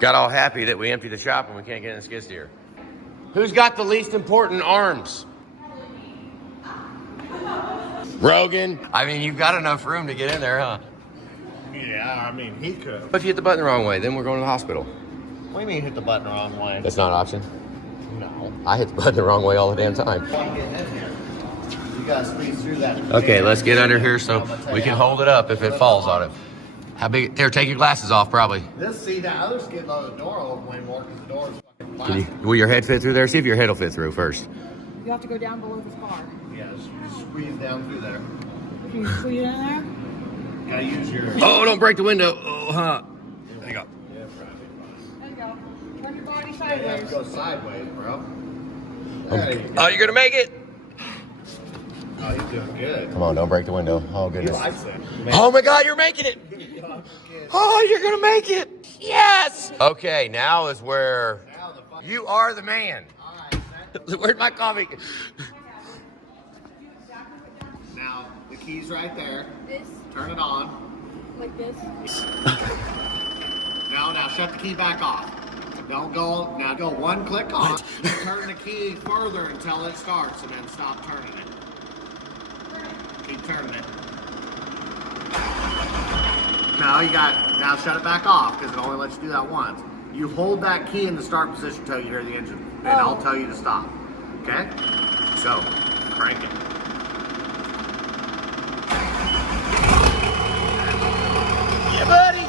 Got all happy that we emptied the shop and we can't get in the skid steer. Who's got the least important arms? Rogan. I mean, you've got enough room to get in there, huh? Yeah, I mean, he could. If you hit the button the wrong way, then we're going to the hospital. What do you mean hit the button the wrong way? That's not an option. No. I hit the button the wrong way all the damn time. You gotta squeeze through that. Okay, let's get under here so we can hold it up if it falls on it. How big? There, take your glasses off, probably. See, that other skid load, the door open way more because the door is fucking plastic. Will your head fit through there? See if your head will fit through first. You have to go down below the spar. Yeah, just squeeze down through there. Can you squeeze in there? Gotta use your... Oh, don't break the window. Oh, huh. There you go. Yeah, probably. There you go. Turn your body Yeah, you have to sideways. go sideways, bro. There you go. Oh, you're gonna make it? Oh, you're doing good. Come on, don't break the window. Oh, He goodness. likes it. Oh my God, you're making it. Oh, you're gonna make it. Yes. Okay, now is where Now the fucking... you are the man. Alright, Where's my coffee? now, the key's right there. This, Turn it on. like this. Now shut the key back off. Don't go, now go one click on. Turn the key further until it starts and then stop turning it. Keep turning it. Now shut it back off because it only lets you do that once. You hold that key in the start position until you hear the engine, and I'll tell you to stop. Okay? So, crank it. Yeah, buddy.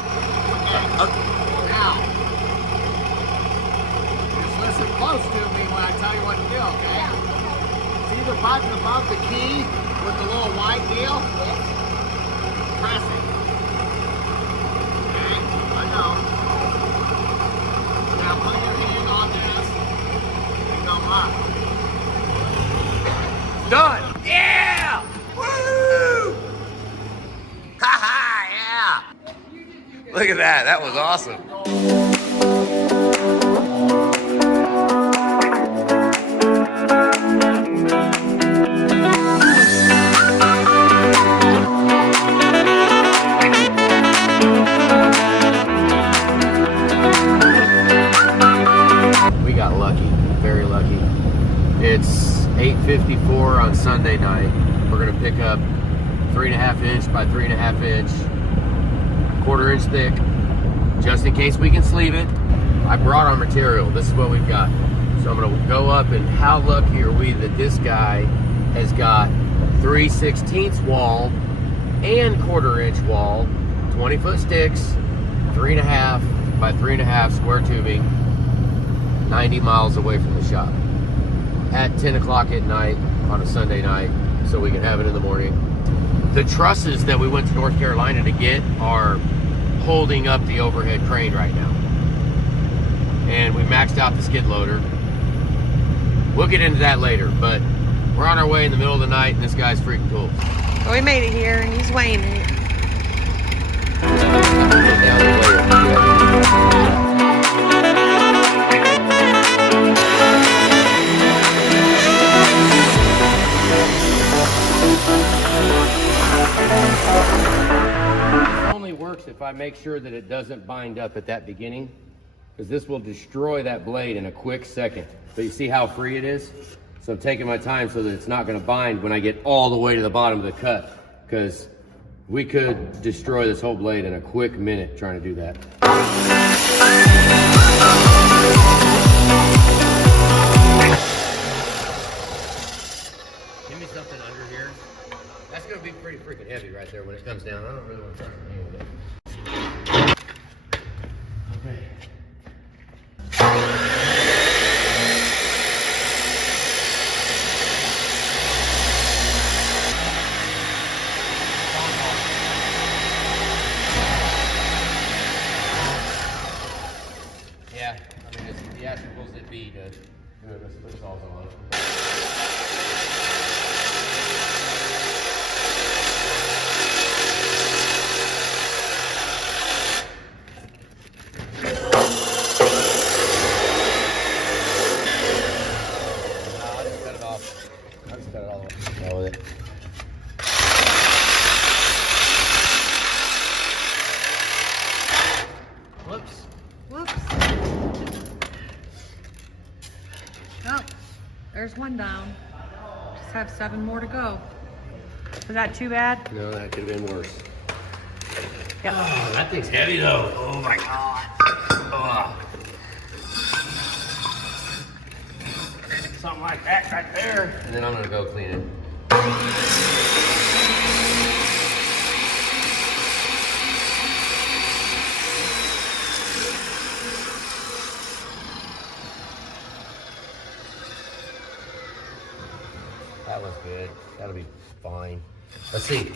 Now, just listen close to me when I tell you what to do, okay? See the button above the key with the little white deal? Press it. Okay, I know. Now put your hand on this and go up. Done. Yeah. Woo! Ha ha! Yeah. Look at that. That was awesome. We got lucky, very lucky. It's 8:54 on Sunday night. We're gonna pick up 3.5 inch by 3.5 inch, 1/4 inch thick, just in case we can sleeve it. I brought our material. This is what we've got. So I'm gonna go up, and how lucky are we that this guy has got 3/16 wall and 1/4 inch wall, 20-foot sticks, 3.5 by 3.5 square tubing, 90 miles away from the shop at 10 o'clock at night on a Sunday night so we can have it in the morning. The trusses that we went to North Carolina to get are holding up the overhead crane right now. And we maxed out the skid loader. We'll get into that later, but we're on our way in the middle of the night and this guy's freaking cool. Well, we made it here and he's weighing it. It only works if I make sure that it doesn't bind up at that beginning, because this will destroy that blade in a quick second. But you see how free it is? So I'm taking my time so that it's not going to bind when I get all the way to the bottom of the cut, because we could destroy this whole blade in a quick minute trying to do that. Give me something under here. That's going to be pretty freaking heavy right there when it comes down. I don't really want to try to handle it. Okay. Yeah, I mean, it's theatricals it be to do it with split saws on it. I'll just cut it off. I'll just cut it all the way. All with it. Whoops. Whoops. There's one down. Just have 7 more to go. Was that too bad? No, that could have been worse. Yep. Oh, that thing's heavy though. Oh my God. Oh. Something like that right there. And then I'm gonna go clean it. That was good. That'll be fine. Let's see.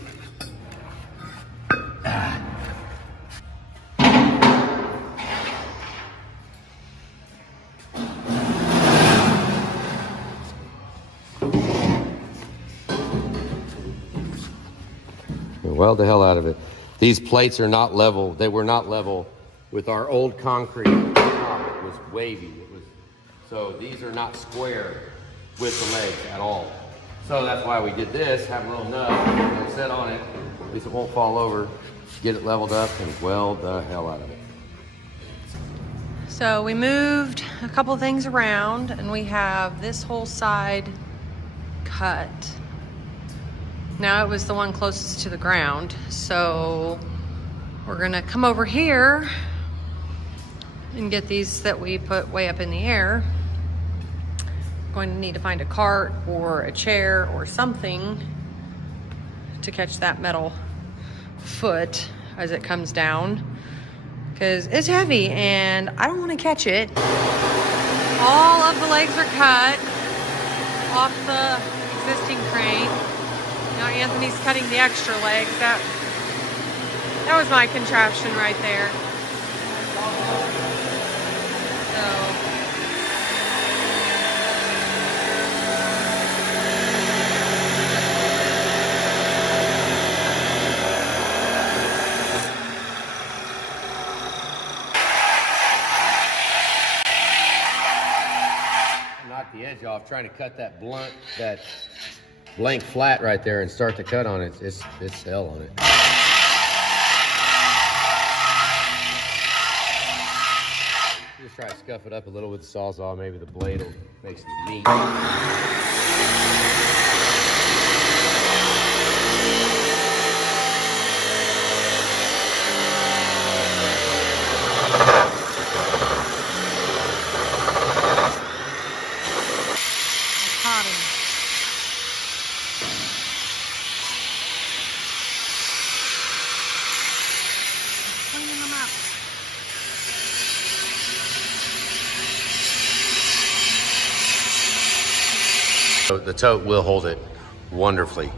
Weld the hell out of it. These plates are not level. They were not level with our old concrete. It was wavy. So these are not square with the legs at all. So that's why we did this, have a little nut and set on it. At least it won't fall over. Get it leveled up and weld the hell out of it. So we moved a couple things around and we have this whole side cut. Now it was the one closest to the ground, so we're gonna come over here and get these that we put way up in the air. Going to need to find a cart or a chair or something to catch that metal foot as it comes down, because it's heavy and I don't want to catch it. All of the legs are cut off the existing crane. Now Anthony's cutting the extra legs. That was my contraption right there. Knock the edge off, trying to cut that blank flat right there and start to cut on it. It's hell on it. Just try to scuff it up a little with the Sawzall. Maybe the blade will make some meat. So the tote will hold it wonderfully.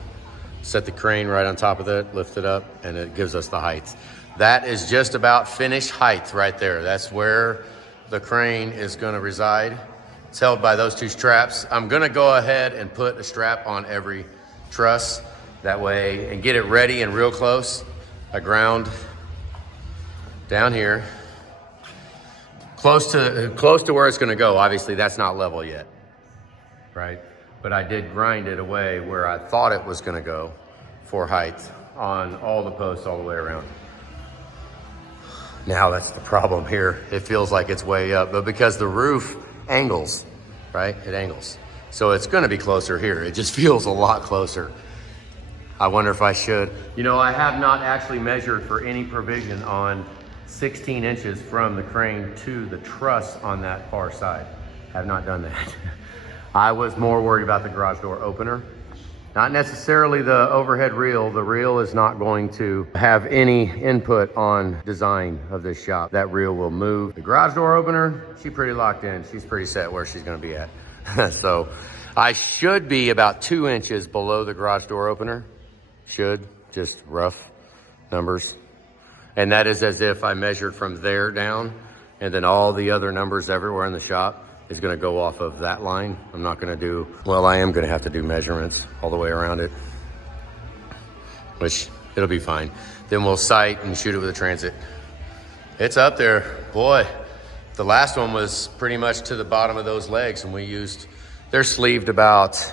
Set the crane right on top of it, lift it up, and it gives us the height. That is just about finished height right there. That's where the crane is gonna reside. It's held by those two straps. I'm gonna go ahead and put a strap on every truss that way and get it ready and real close. I ground down here, close to where it's gonna go. Obviously that's not level yet, right? But I did grind it away where I thought it was gonna go for height on all the posts all the way around. Now that's the problem here. It feels like it's way up, but because the roof angles, right? It angles. So it's gonna be closer here. It just feels a lot closer. I wonder if I should. You know, I have not actually measured for any provision on 16 inches from the crane to the truss on that far side. Have not done that. I was more worried about the garage door opener. Not necessarily the overhead reel. The reel is not going to have any input on design of this shop. That reel will move. The garage door opener, she's pretty locked in. She's pretty set where she's gonna be at. So I should be about 2 inches below the garage door opener. Should, just rough numbers. And that is as if I measured from there down, and then all the other numbers everywhere in the shop is gonna go off of that line. I'm not gonna do, well, I am gonna have to do measurements all the way around it, which it'll be fine. Then we'll sight and shoot it with a transit. It's up there, boy. The last one was pretty much to the bottom of those legs, and they're sleeved about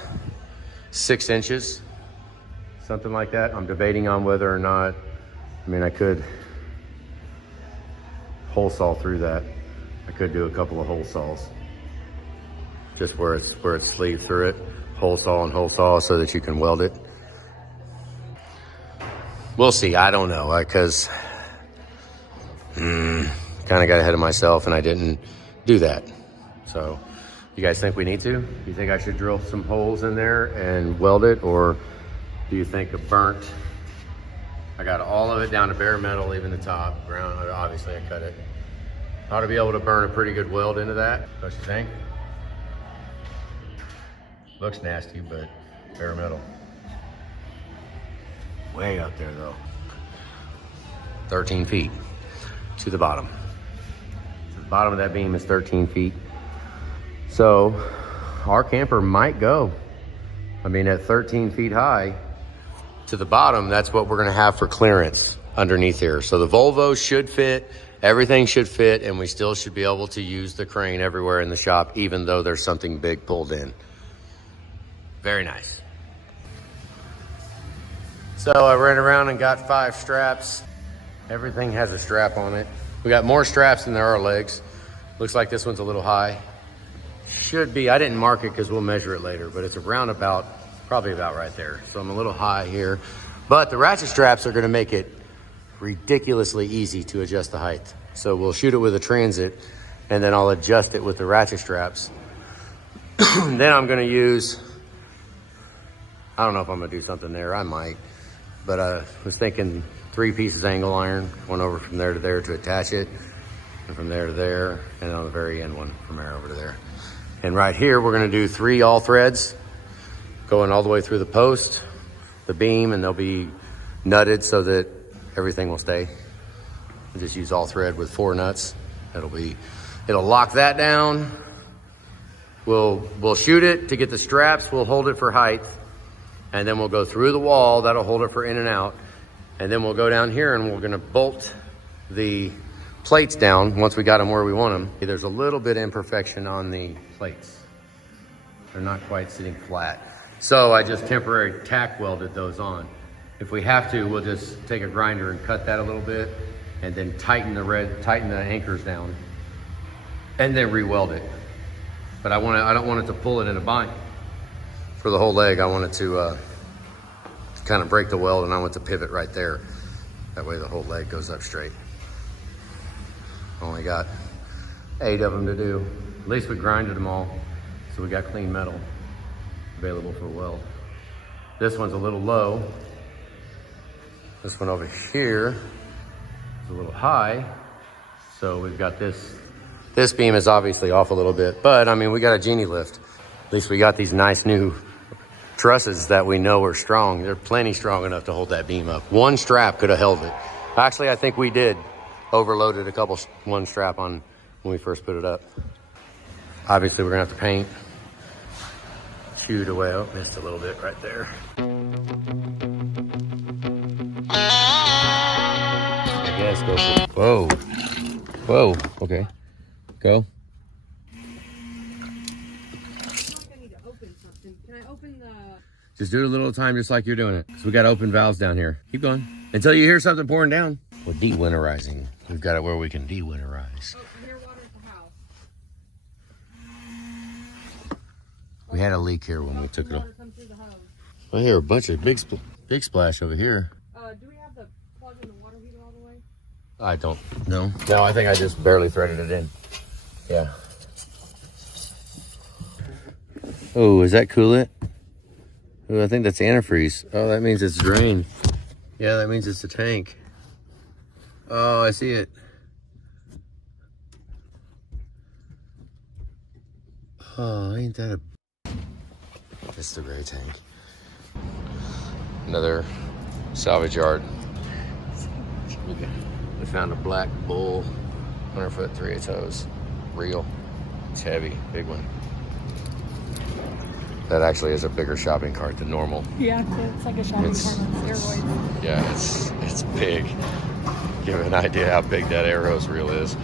6 inches, something like that. I'm debating on whether or not, I mean, I could hole saw through that. I could do a couple of hole saws. just where it's sleeved through it, hole saw and hole saw, so that you can weld it. We'll see. I don't know, because kind of got ahead of myself and I didn't do that. So you guys think we need to? You think I should drill some holes in there and weld it, or do you think of burnt? I got all of it down to bare metal, even the top. Ground, obviously I cut it. Ought to be able to burn a pretty good weld into that, don't you think? Looks nasty, but bare metal. Way up there though. 13 feet to the bottom. The bottom of that beam is 13 feet. So our camper might go. I mean, at 13 feet high to the bottom, that's what we're gonna have for clearance underneath here. So the Volvo should fit, everything should fit, and we still should be able to use the crane everywhere in the shop, even though there's something big pulled in. Very nice. So I ran around and got 5 straps. Everything has a strap on it. We got more straps than there are legs. Looks like this one's a little high. Should be, I didn't mark it because we'll measure it later, but it's around about, probably about right there. So I'm a little high here. But the ratchet straps are gonna make it ridiculously easy to adjust the height. So we'll shoot it with a transit, and then I'll adjust it with the ratchet straps. Then I'm gonna use, I don't know if I'm gonna do something there, I might. But I was thinking 3 pieces angle iron, one over from there to there to attach it, and from there to there, and on the very end one from there over to there. And right here, we're gonna do 3 all threads, going all the way through the post, the beam, and they'll be nutted so that everything will stay. We'll just use all thread with 4 nuts. It'll lock that down. We'll shoot it to get the straps, we'll hold it for height, and then we'll go through the wall, that'll hold it for in and out. And then we'll go down here and we're gonna bolt the plates down once we got them where we want them. There's a little bit of imperfection on the plates. They're not quite sitting flat. So I just temporary tack welded those on. If we have to, we'll just take a grinder and cut that a little bit and then tighten the anchors down and then re-weld it. But I don't want it to pull it in a bind. For the whole leg, I want it to kind of break the weld, and I want to pivot right there. That way the whole leg goes up straight. Only got 8 of them to do. At least we grinded them all, so we got clean metal available for weld. This one's a little low. This one over here is a little high. So we've got this. This beam is obviously off a little bit, but I mean, we got a genie lift. At least we got these nice new trusses that we know are strong. They're plenty strong enough to hold that beam up. 1 strap could have held it. Actually, I think we did overloaded one strap on when we first put it up. Obviously, we're gonna have to paint. Shoot away. Oh, missed a little bit right there. I guess go for, whoa. Whoa, okay. Go. Just do it a little at a time, just like you're doing it. So we got open valves down here. Keep going until you hear something pouring down. We're de-winterizing. We've got it where we can de-winterize. Oh, near water's the house. We had a leak here when we took it off. Come through the hose. Well, here a bunch of big splash over here. Do we have the plug in the water heater all the way? I don't know. No, I think I just barely threaded it in. Yeah. Oh, is that coolant? Oh, I think that's antifreeze. Oh, that means it's drained. Yeah, that means it's a tank. Oh, I see it. Oh, ain't that a... It's the gray tank. Another salvage yard. We found a black bull, 100-foot 3/8 hose. Real. It's heavy, big one. That actually is a bigger shopping cart than normal. Yeah, it's like a shopping cart on steroids. Yeah, it's big. Give you an idea how big that air hose reel is.